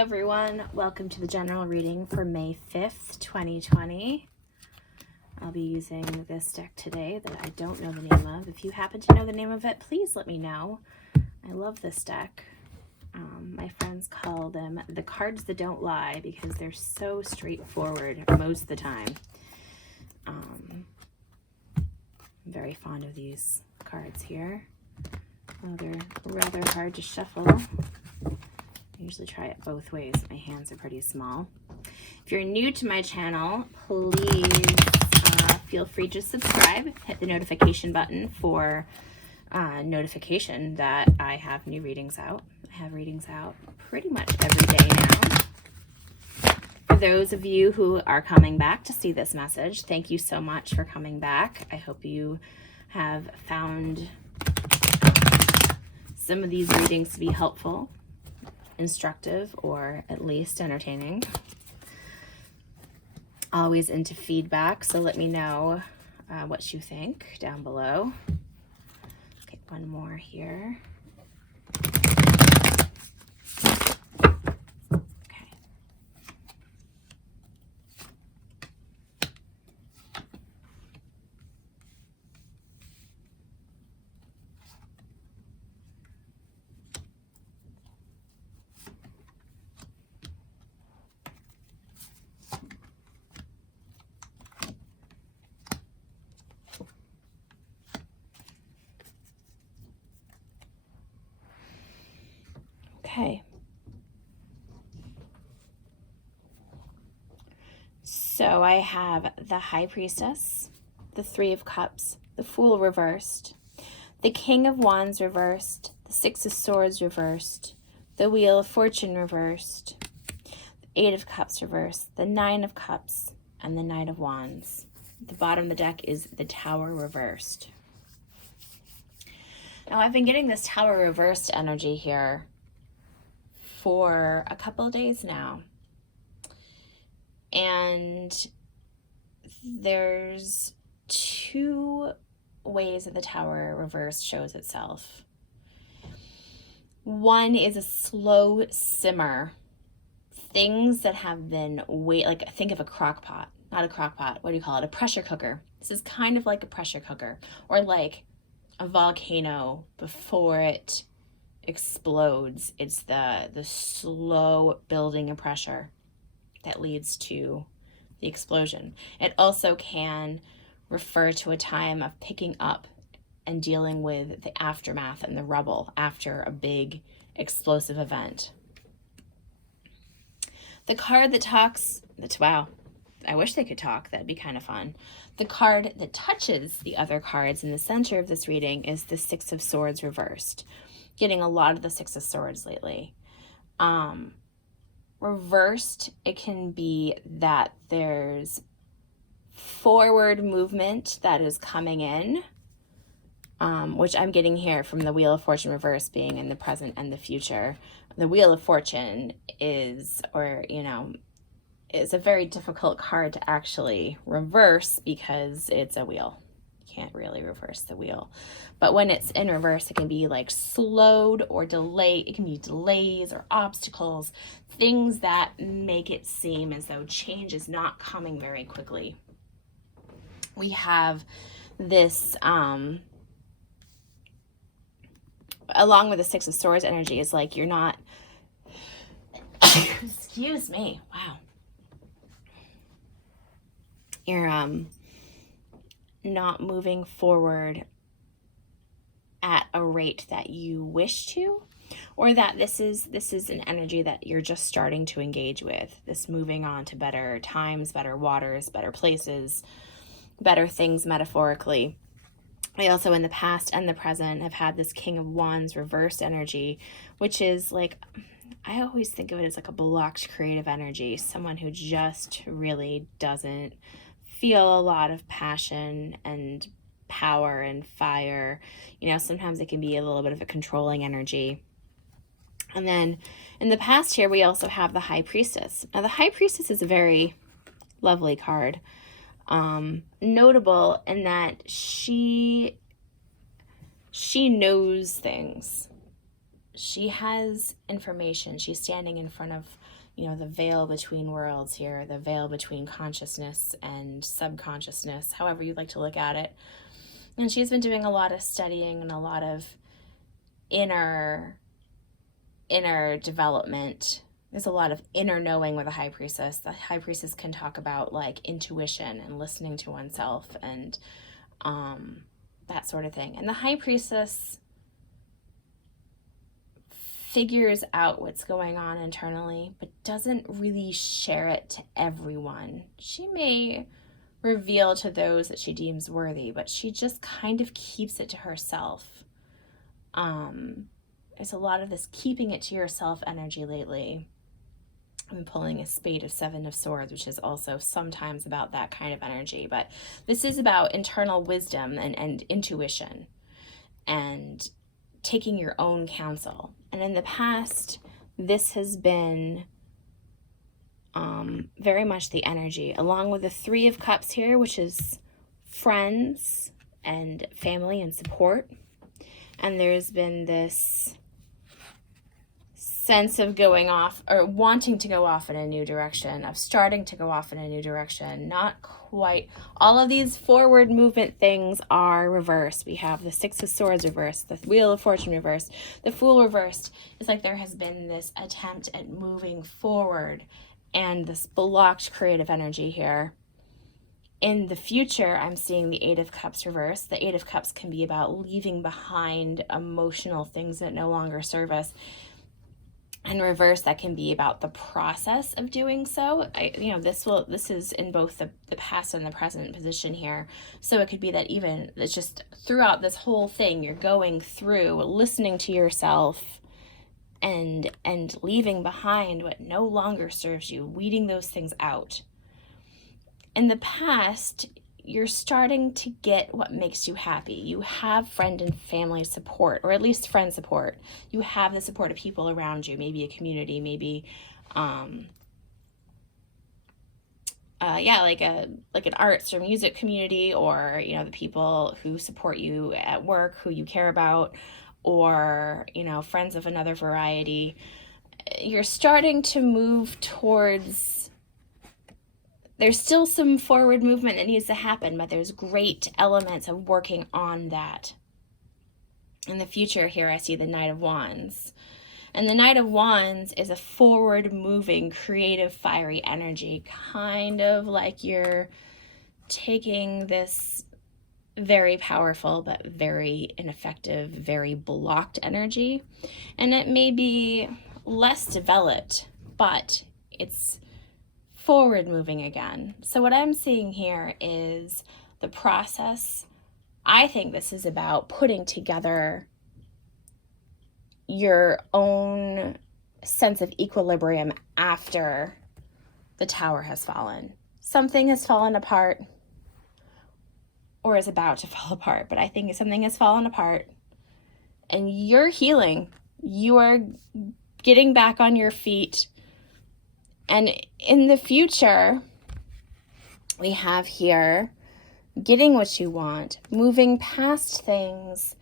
everyone. Welcome to the general reading for May 5th, 2020. I'll be using this deck today that I don't know the name of. If you happen to know the name of it, please let me know. I love this deck. My friends call them the cards that don't lie because they're so straightforward most of the time. I'm very fond of these cards here. Oh, they're rather hard to shuffle. I usually try it both ways. My hands are pretty small. If you're new to my channel, please feel free to subscribe. Hit the notification button for notification that I have new readings out. I have readings out pretty much every day now. For those of you who are coming back to see this message, thank you so much for coming back. I hope you have found some of these readings to be helpful, instructive, or at least entertaining. Always into feedback, so let me know what you think down below. Okay, one more here. Okay. Okay. So I have the High Priestess, the Three of Cups, the Fool reversed, the King of Wands reversed, the Six of Swords reversed, the Wheel of Fortune reversed, the Eight of Cups reversed, the Nine of Cups, and the Knight of Wands. At the bottom of the deck is the Tower reversed. Now I've been getting this Tower reversed energy here for a couple of days now. And there's two ways that the Tower reversed shows itself. One is a slow simmer. Things that have been like think of a crock pot, not a crock pot. What do you call it? A pressure cooker. This is kind of like a pressure cooker, or like a volcano before it explodes. It's the slow building of pressure that leads to the explosion. It also can refer to a time of picking up and dealing with the aftermath and the rubble after a big explosive event. The card that talks, wow, I wish they could talk. That'd be kind of fun. The card that touches the other cards in the center of this reading is the Six of Swords reversed. Getting a lot of the Six of Swords lately. Reversed, it can be that there's forward movement that is coming in, which I'm getting here from the Wheel of Fortune reversed being in the present and the future. The Wheel of Fortune is, is a very difficult card to actually reverse because it's a wheel. Can't really reverse the wheel, but when it's in reverse, it can be like slowed or delayed. It can be delays or obstacles, things that make it seem as though change is not coming very quickly. We have this along with the Six of Swords energy is like you're not excuse me, wow, you're not moving forward at a rate that you wish to, or that this is an energy that you're just starting to engage with. This moving on to better times, better waters, better places, better things metaphorically. I also in the past and the present have had this King of Wands reversed energy, which is like, I always think of it as like a blocked creative energy, someone who just really doesn't feel a lot of passion and power and fire. Sometimes it can be a little bit of a controlling energy. And then in the past here, we also have the High Priestess. Now the High Priestess is a very lovely card. Notable in that she knows things. she has information. She's standing in front of, you know, the veil between worlds here, the veil between consciousness and subconsciousness, however you'd like to look at it. And she's been doing a lot of studying and a lot of inner development. There's a lot of inner knowing with a high priestess. The high priestess can talk about like intuition and listening to oneself and that sort of thing. And the high priestess figures out what's going on internally, but doesn't really share it to everyone. She may reveal to those that she deems worthy, but she just kind of keeps it to herself. There's a lot of this keeping it to yourself energy lately. I'm pulling a Spade of Seven of Swords, which is also sometimes about that kind of energy, but this is about internal wisdom and intuition and taking your own counsel. And in the past, this has been very much the energy, along with the Three of Cups here, which is friends and family and support. And there's been this sense of going off or wanting to go off in a new direction, of starting to go off in a new direction. Not quite. All of these forward movement things are reversed. We have the Six of Swords reversed, the Wheel of Fortune reversed, the Fool reversed. It's like there has been this attempt at moving forward and this blocked creative energy here. In the future, I'm seeing the Eight of Cups reversed. The Eight of Cups can be about leaving behind emotional things that no longer serve us. And reverse, that can be about the process of doing so. This is in both the past and the present position here. So it could be that even it's just throughout this whole thing, you're going through listening to yourself and leaving behind what no longer serves you, weeding those things out. In the past, you're starting to get what makes you happy. You have friend and family support, or at least friend support. You have the support of people around you, maybe a community, maybe like an arts or music community, or, you know, the people who support you at work, who you care about, or, you know, friends of another variety. You're starting to move towards, there's still some forward movement that needs to happen, but there's great elements of working on that. In the future here, I see the Knight of Wands. And the Knight of Wands is a forward-moving, creative, fiery energy, kind of like you're taking this very powerful but very ineffective, very blocked energy, and it may be less developed, but it's forward moving again. So what I'm seeing here is the process. I think this is about putting together your own sense of equilibrium after the tower has fallen. Something has fallen apart or is about to fall apart, but I think something has fallen apart and you're healing. You are getting back on your feet. And in the future, we have here getting what you want, moving past things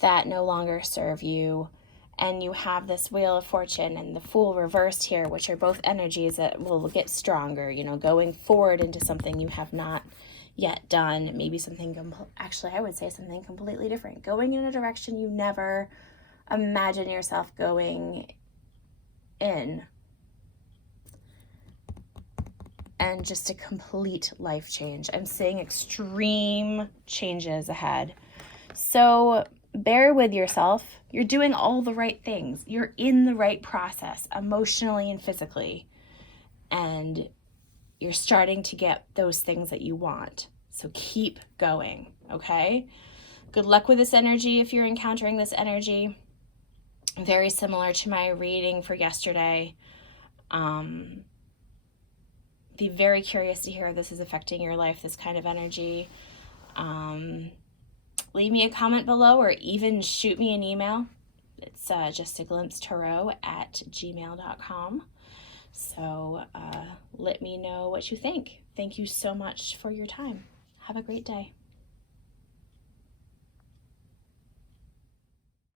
that no longer serve you. And you have this Wheel of Fortune and the Fool reversed here, which are both energies that will get stronger, you know, going forward into something you have not yet done. Maybe something, actually, I would say something completely different. Going in a direction you never imagine yourself going in. And just a complete life change. I'm seeing extreme changes ahead. So bear with yourself. You're doing all the right things. You're in the right process, emotionally and physically. And you're starting to get those things that you want. So keep going, okay? Good luck with this energy if you're encountering this energy. Very similar to my reading for yesterday. Be very curious to hear how this is affecting your life, this kind of energy. Leave me a comment below or even shoot me an email. It's justaglimpsetarot@gmail.com. So let me know what you think. Thank you so much for your time. Have a great day.